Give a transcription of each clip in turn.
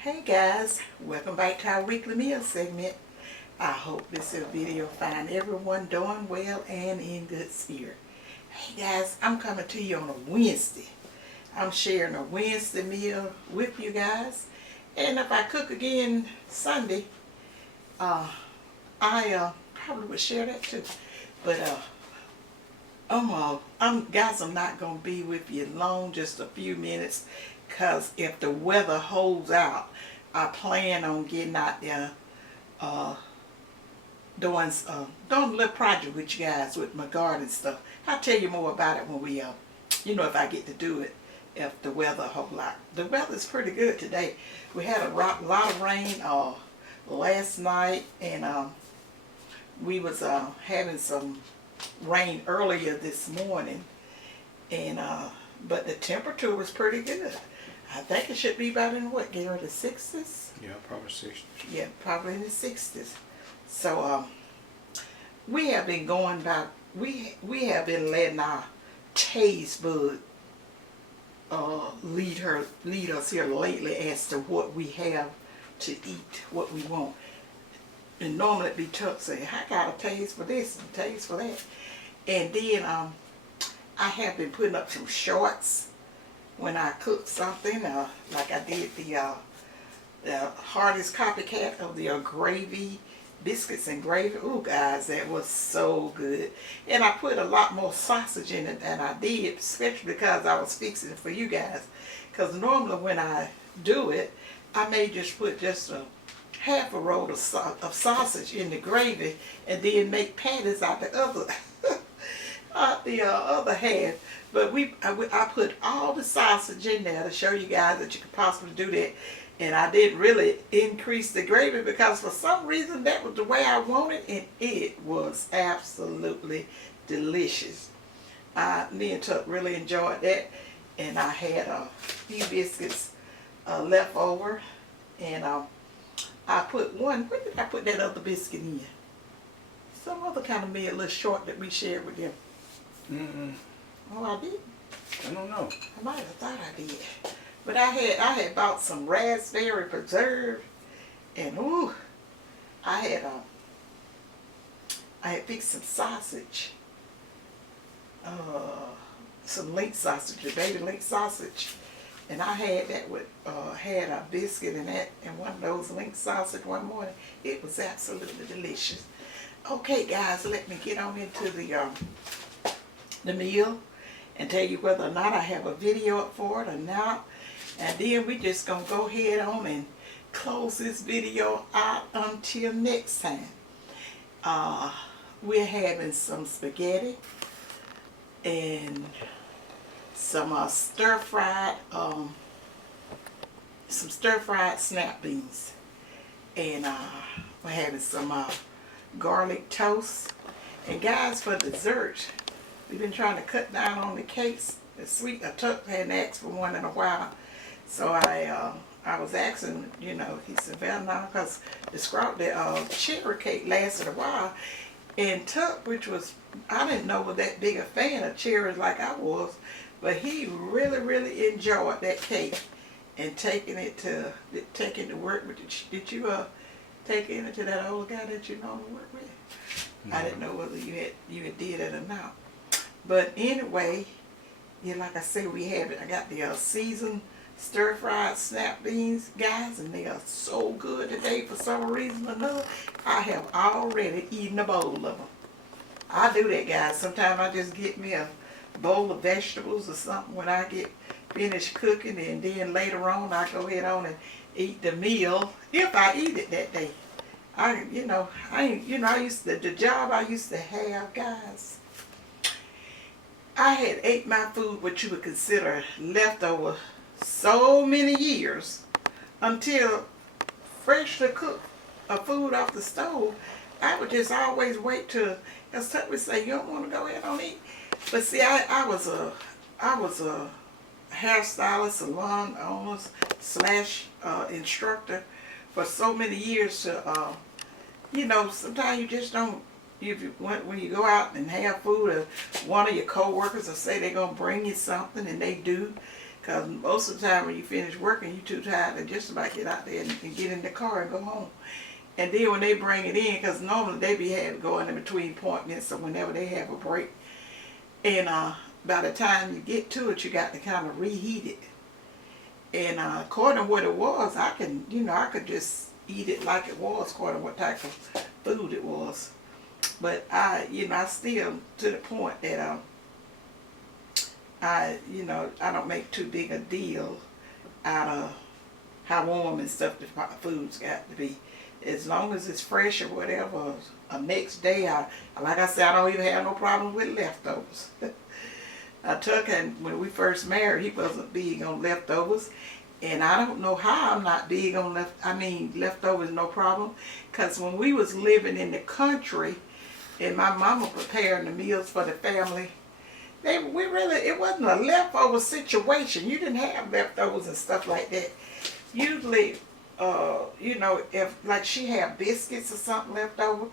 Hey guys, welcome back to our weekly meal segment. I hope this video find everyone doing well and in good spirit. Hey guys, I'm coming to you on a Wednesday. I'm sharing a Wednesday meal with you guys. And if I cook again Sunday, I probably would share that too. But I'm not gonna be with you long, just a few minutes, cause if the weather holds out, I plan on getting out there, doing a little project with you guys with my garden stuff. I'll tell you more about it when we if I get to do it, if the weather holds out. The weather's pretty good today. We had a lot of rain last night, and we was having some rain earlier this morning, and but the temperature was pretty good. I think it should be about in what, Gary, the 60s? Yeah, probably 60s. Yeah, probably in the 60s. So we have been going about, we have been letting our taste bud lead us here lately as to what we have to eat, what we want. And normally it'd be tough saying, I got a taste for this and taste for that. And then I have been putting up some shorts when I cook something, like I did the hardest copycat of the gravy, biscuits and gravy. Ooh, guys, that was so good. And I put a lot more sausage in it than I did, especially because I was fixing it for you guys. Because normally when I do it, I may just put just a half a roll of sausage in the gravy and then make patties out the other other half. But I put all the sausage in there to show you guys that you could possibly do that. And I didn't really increase the gravy because for some reason that was the way I wanted, and it was absolutely delicious. Me and Tuck really enjoyed that, and I had a few biscuits left over, and I put one. Where did I put that other biscuit in? Some other kind of meal, a little short that we shared with them. Oh, I did? I don't know. I might have thought I did. But I had bought some raspberry preserve, and ooh, I had fixed some sausage, some link sausage, the baby link sausage, and I had that with had a biscuit in that and one of those link sausage one morning. It was absolutely delicious. Okay, guys, let me get on into the meal and tell you whether or not I have a video up for it or not. And then we just gonna go ahead on and close this video out until next time. We're having some spaghetti and some stir-fried snap beans, and we're having some garlic toast. And guys, for dessert, we've been trying to cut down on the cakes. The sweet, Tuck hadn't asked for one in a while. So I was asking, he said, well, no, because the cherry cake lasted a while. And Tuck, which was, I didn't know was that big a fan of cherries like I was, but he really, really enjoyed that cake and taking it to work with. Did you take it to that old guy that you normally work with? No. I didn't know whether you had did it or not. But anyway, yeah, like I said, I got the seasoned stir-fried snap beans, guys, and they are so good today for some reason or another. I have already eaten a bowl of them. I do that, guys. Sometimes I just get me a bowl of vegetables or something when I get finished cooking, and then later on I go ahead on and eat the meal if I eat it that day. The job I used to have, guys, I had ate my food, what you would consider leftover, so many years until freshly cooked food off the stove. I would just always wait till, as Tuck would say, you don't want to go ahead and eat. But see, I was a hairstylist, salon owner / instructor for so many years. Sometimes you just don't. When you go out and have food, or one of your co-workers will say they're gonna bring you something, and they do. Because most of the time when you finish working, you too tired to just about get out there and get in the car and go home. And then when they bring it in, because normally they be having going in between appointments or whenever they have a break. And by the time you get to it, you got to kind of reheat it. And according to what it was, I can, I could just eat it like it was, according to what type of food it was. But I still to the point that I don't make too big a deal out of how warm and stuff the food's got to be. As long as it's fresh or whatever, next day, like I said, I don't even have no problem with leftovers. Tuck, and when we first married, he wasn't big on leftovers. And I don't know how I'm not big on leftovers, no problem. Because when we was living in the country, and my mama preparing the meals for the family, it wasn't a leftover situation. You didn't have leftovers and stuff like that. Usually, if like she had biscuits or something left over,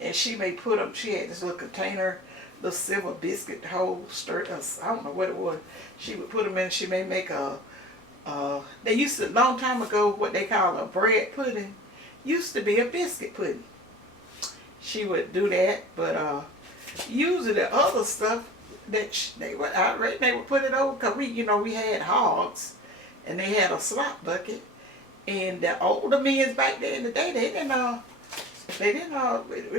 and she may put them, she had this little container, little silver biscuit whole stir, I don't know what it was. She would put them in, she may make they used to, long time ago, what they call a bread pudding, used to be a biscuit pudding. She would do that, but usually the other stuff that they would put it over, because we had hogs, and they had a slop bucket. And the older men back there in the day, it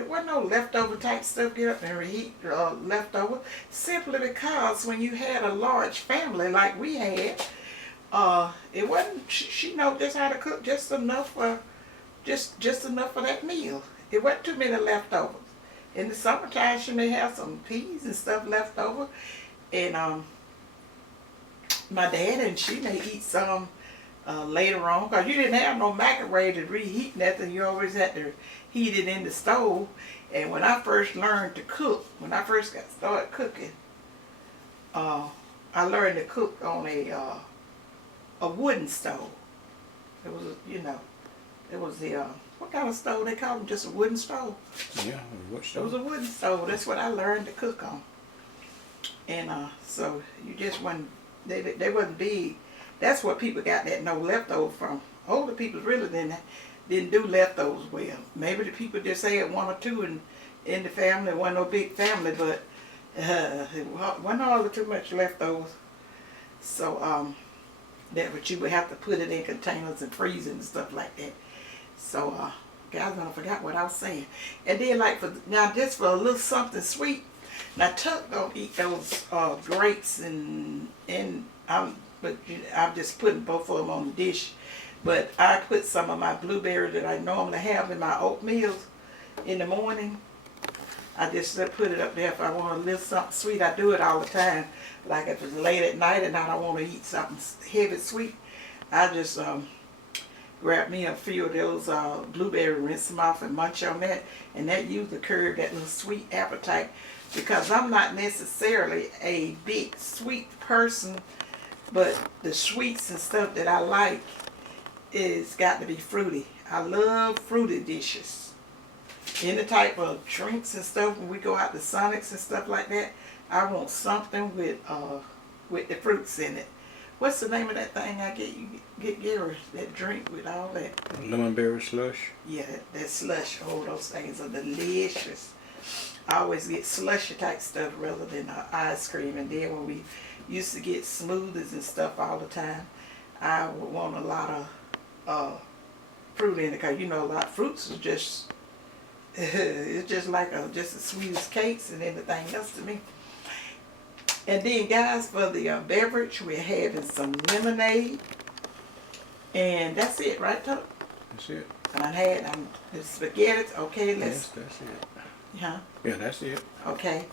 wasn't no leftover type stuff, get up and reheat leftover, simply because when you had a large family like we had, it wasn't, she know just how to cook just enough for that meal. It wasn't too many leftovers. In the summertime, she may have some peas and stuff left over, and my dad and she may eat some later on, because you didn't have no microwave to reheat nothing. You always had to heat it in the stove. And when I first learned to cook, when I first started cooking, I learned to cook on a wooden stove. It was, it was the what kind of stove they call them? Just a wooden stove. Yeah, what stove? It was a wooden stove. That's what I learned to cook on. And so you just wasn't, they wasn't big. That's what people got that no leftover from. Older people really didn't do leftovers well. Maybe the people just had one or two in the family. It wasn't no big family, but it wasn't all too much leftovers. So but you would have to put it in containers and freeze it and stuff like that. So guys, I forgot what I was saying. And then just for a little something sweet. Now Tuck don't eat those grapes but I'm just putting both of them on the dish. But I put some of my blueberries that I normally have in my oatmeal in the morning. I just put it up there if I want a little something sweet. I do it all the time. Like if it's late at night and I don't want to eat something heavy sweet, I just grab me a few of those blueberries, rinse them off and munch on that. And that usually curb that little sweet appetite. Because I'm not necessarily a big sweet person, but the sweets and stuff that I like is got to be fruity. I love fruity dishes. Any type of drinks and stuff, when we go out to Sonics and stuff like that, I want something with the fruits in it. What's the name of that thing I get Gary, that drink with all that? Lemon berry slush? Yeah, that slush. Oh, those things are delicious. I always get slushy type stuff rather than ice cream. And then when we used to get smoothies and stuff all the time, I would want a lot of fruit in it, because a lot of fruits is just it's just like just as sweet as cakes and everything else to me. And then guys, for the beverage, we're having some lemonade, and that's it, right, Tuck? That's it. And I had the spaghetti. Okay, yes, that's it. Huh? Yeah, that's it. Okay,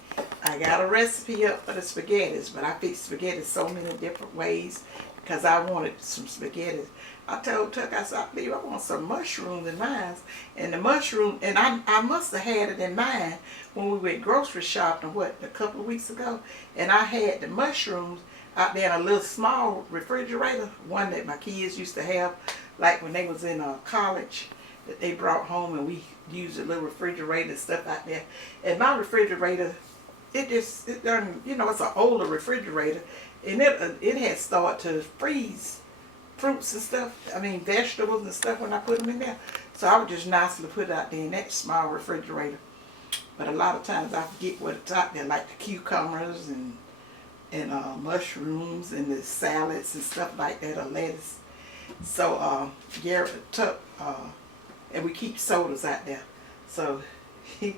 I got a recipe up for the spaghettis, but I fix spaghetti so many different ways because I wanted some spaghettis. I told Tuck, I said, I believe I want some mushrooms in mine. And the mushroom, and I must have had it in mind when we went grocery shopping, a couple of weeks ago. And I had the mushrooms out there in a little small refrigerator, one that my kids used to have, like when they was in college, that they brought home, and we used a little refrigerator and stuff out there. And my refrigerator, it's an older refrigerator, and it had started to freeze fruits and stuff. I mean vegetables and stuff when I put them in there. So I would just nicely put it out there in that small refrigerator. But a lot of times I forget what's out there, like the cucumbers and mushrooms and the salads and stuff like that, or lettuce. So Garrett took, and we keep sodas out there. So he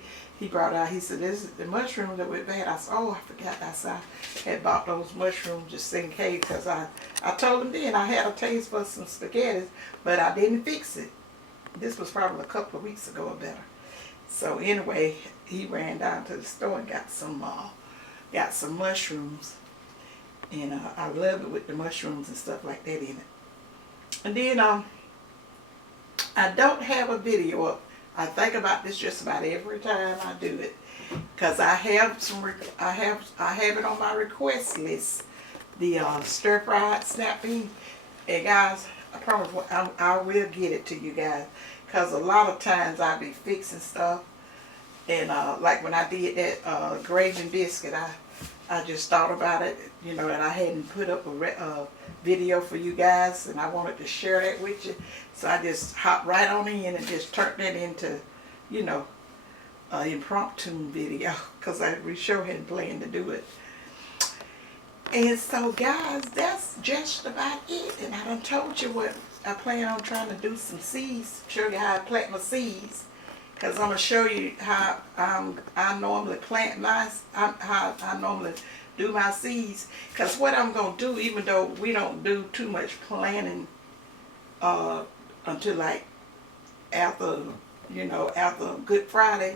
brought out, he said, this is the mushrooms that we've had. I said, oh, I forgot I had bought those mushrooms just in case, because I told him then I had a taste for some spaghetti, but I didn't fix it. This was probably a couple of weeks ago or better. So anyway, he ran down to the store and got some mushrooms, and I love it with the mushrooms and stuff like that in it. And then I don't have a video up. I think about this just about every time I do it, because I have it on my request list. The stir fried snap bean, and guys, I promise I will get it to you guys, because a lot of times I be fixing stuff, and like when I did that gravy and biscuit, I just thought about it, you know, that I hadn't put up a video for you guys, and I wanted to share that with you. So I just hopped right on in and just turned that into, you know, an impromptu video, because we sure hadn't planned to do it. And so guys, that's just about it. And I done told you what I plan on trying to do, some seeds, show you how I plant my seeds. Because I'm going to show you how I normally plant how I normally do my seeds. Because what I'm going to do, even though we don't do too much planting until like after Good Friday.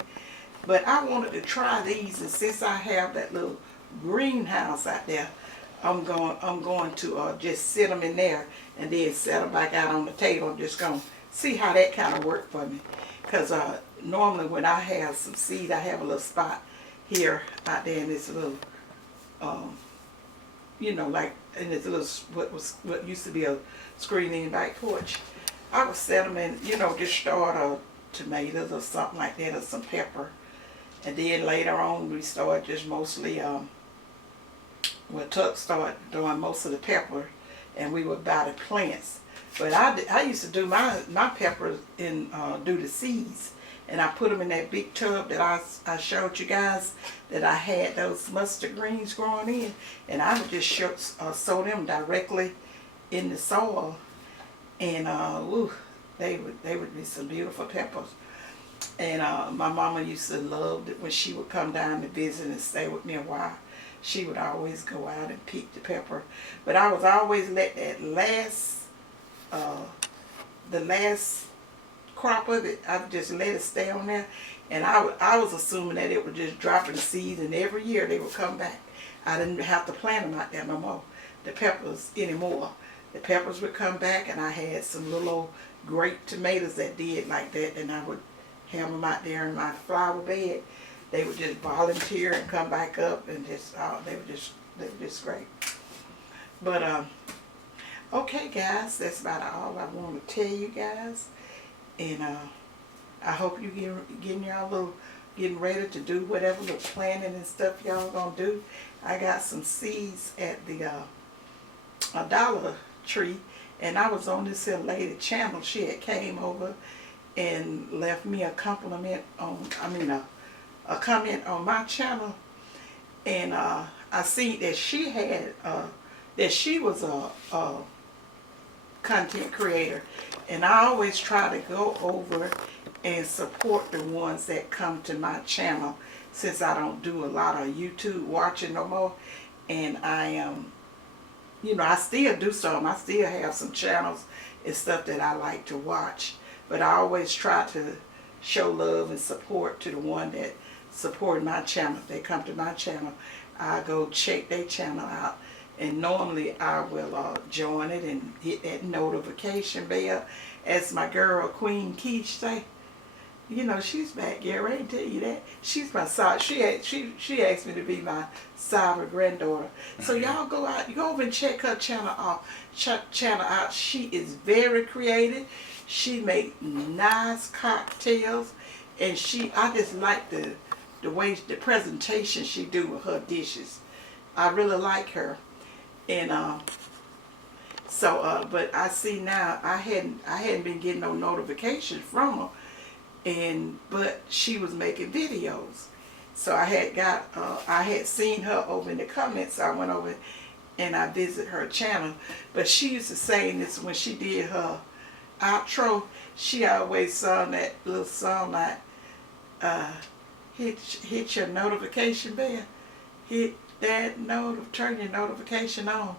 But I wanted to try these, and since I have that little greenhouse out there, I'm going to just sit them in there and then set them back out on the table. I'm just going to see how that kind of worked for me. Because normally when I have some seed, I have a little spot here out there in this little, you know, like in this little, what used to be a screen-in back porch. I would set them in, you know, just start tomatoes or something like that, or some pepper. And then later on we start just mostly, Tuck started doing most of the pepper, and we would buy the plants. But I used to do my peppers and do the seeds, and I put them in that big tub that I showed you guys that I had those mustard greens growing in, and I would just sow them directly in the soil, and they would be some beautiful peppers. And my mama used to love it when she would come down to visit and stay with me a while. She would always go out and pick the pepper, but I was always let that the last crop of it, I just let it stay on there, and I was assuming that it was just dropping seeds, and every year they would come back. I didn't have to plant them out there no more, the peppers anymore. The peppers would come back, and I had some little old grape tomatoes that did like that, and I would have them out there in my flower bed. They would just volunteer and come back up, and just they were just great. But okay, guys, that's about all I want to tell you guys, and I hope you getting ready to do whatever the planning and stuff y'all gonna do. I got some seeds at the Dollar Tree, and I was on this here lady channel. She had came over and left me a compliment on, a comment on my channel, and I see that she had that she was a content creator, and I always try to go over and support the ones that come to my channel, since I don't do a lot of YouTube watching no more, and I am, I still do some. I still have some channels and stuff that I like to watch, but I always try to show love and support to the one that support my channel. If they come to my channel, I go check their channel out, and normally I will join it and hit that notification bell. As my girl Queen Keish say, she's back. Yeah, I ain't tell you that. She's my side. She asked me to be my cyber granddaughter. So y'all go over and check her channel out. She is very creative. She make nice cocktails, and I just like the way the presentation she do with her dishes. I really like her. And but I see now I hadn't been getting no notifications from her, but she was making videos. So I had seen her over in the comments. So I went over and I visited her channel. But she used to say this when she did her outro. She always sung that little song like, hit your notification bell. Hit that turn your notification on.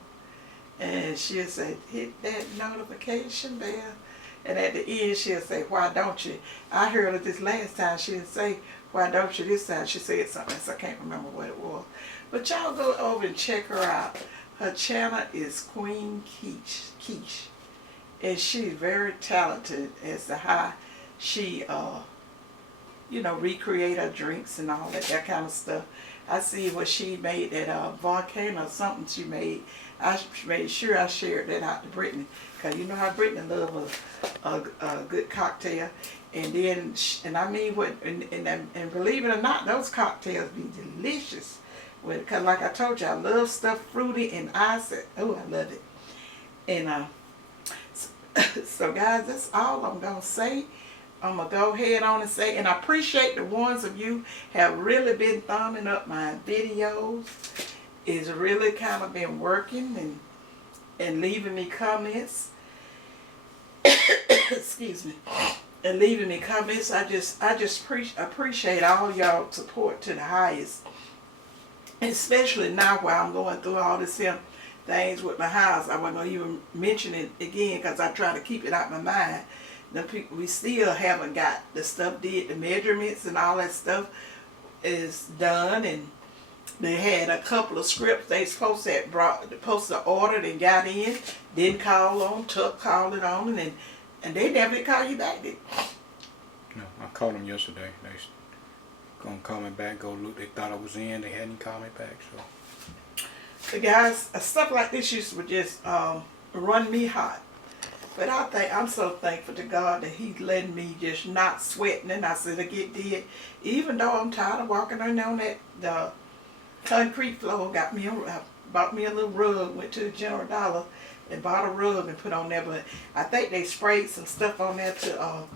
And she'll say, hit that notification bell. And at the end, she'll say, why don't you? I heard her this last time. She'll say, why don't you? This time she said something else. I can't remember what it was. But y'all go over and check her out. Her channel is Queen Quiche. And she's very talented as to how she, recreate her drinks and all that kind of stuff. I see what she made, that volcano or something she made. I made sure I shared that out to Brittany, because you know how Brittany loves a good cocktail. And then, and I mean, and believe it or not, those cocktails be delicious. Because like I told you, I love stuff fruity, and I said, oh, I love it. And so guys, that's all I'm going to say. I'm going to go ahead on and say, and I appreciate the ones of you have really been thumbing up my videos. It's really kind of been working and leaving me comments. Excuse me. And leaving me comments. I just appreciate all y'all support to the highest. Especially now while I'm going through all this things with my house. I wasn't going to even mention it again because I try to keep it out of my mind. We still haven't got the stuff did, the measurements and all that stuff is done, and they had a couple of scripts they supposed to ordered and got in, didn't call on, called it on, and they never did call you back, did No, I called them yesterday. They gonna call me back, go look. They thought I was in. They hadn't called me back, so. The guys, stuff like this used to just run me hot. But I'm so thankful to God that He's letting me just not sweating, and I said I get did. Even though I'm tired of walking on the concrete floor, bought me a little rug, went to the General Dollar and bought a rug and put on there. But I think they sprayed some stuff on there to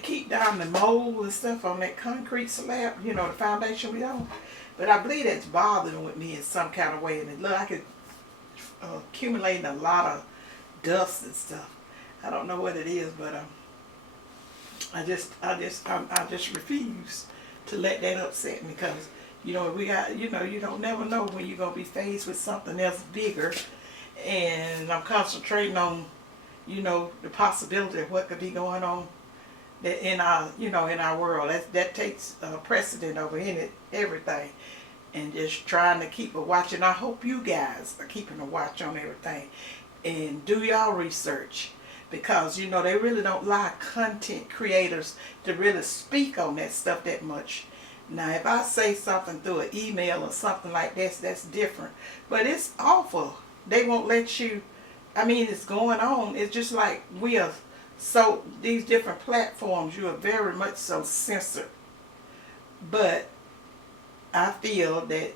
keep down the mold and stuff on that concrete slab, the foundation we on. But I believe that's bothering with me in some kind of way, and it look like it's accumulating a lot of dust and stuff. I don't know what it is, but I just refuse to let that upset me, because we got you don't never know when you're gonna be faced with something else bigger, and I'm concentrating on the possibility of what could be going on in our world. That takes precedent over everything, and just trying to keep a watch. And I hope you guys are keeping a watch on everything. And do y'all research, because they really don't like content creators to really speak on that stuff that much. Now if I say something through an email or something like this, that's different, but it's awful. They won't let you. I mean, it's going on. It's just like these different platforms, you are very much so censored. But I feel that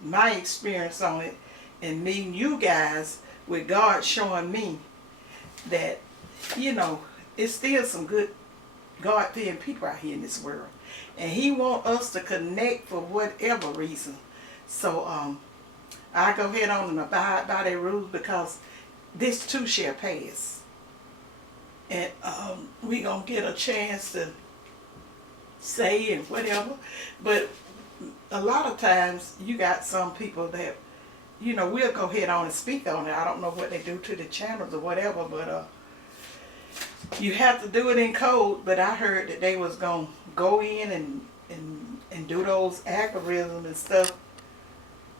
my experience on it, and meeting you guys, with God showing me that, it's still some good God-fearing people out here in this world. And He wants us to connect for whatever reason. So I go ahead on and abide by their rules, because this too shall pass. And we going to get a chance to say and whatever. But a lot of times you got some people that we'll go ahead on and speak on it. I don't know what they do to the channels or whatever, but you have to do it in code. But I heard that they was going to go in and do those algorithms and stuff.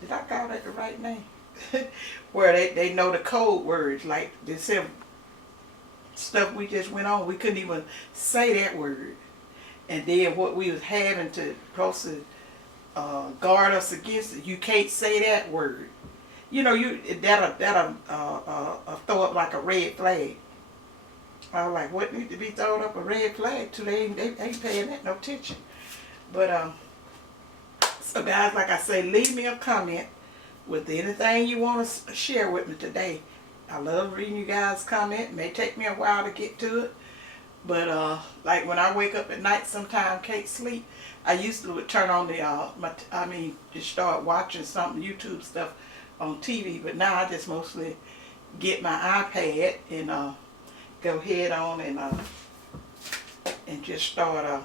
Did I call that the right name? Where they know the code words, like they said stuff we just went on. We couldn't even say that word. And then what we was having to guard us against it. You can't say that word. That'll throw up like a red flag. I was like, what needs to be thrown up a red flag to? They ain't paying that no attention. But so guys, like I say, leave me a comment with anything you want to share with me today. I love reading you guys' comment. It may take me a while to get to it. But like when I wake up at night, sometimes can't sleep. I used to turn on the just start watching something YouTube stuff on TV. But now I just mostly get my iPad and go head on and just start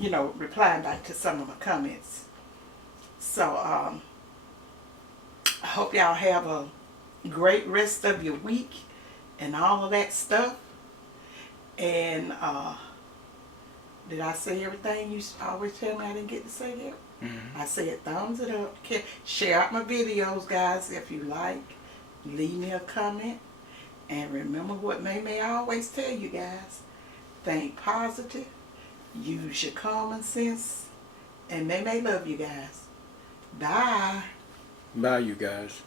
replying back to some of my comments. So I hope y'all have a great rest of your week and all of that stuff. And did I say everything you always tell me I didn't get to say there? Mm-hmm. I said thumbs it up. Share out my videos, guys, if you like. Leave me a comment. And remember what May always tell you guys. Think positive. Use your common sense. And May love you guys. Bye. Bye, you guys.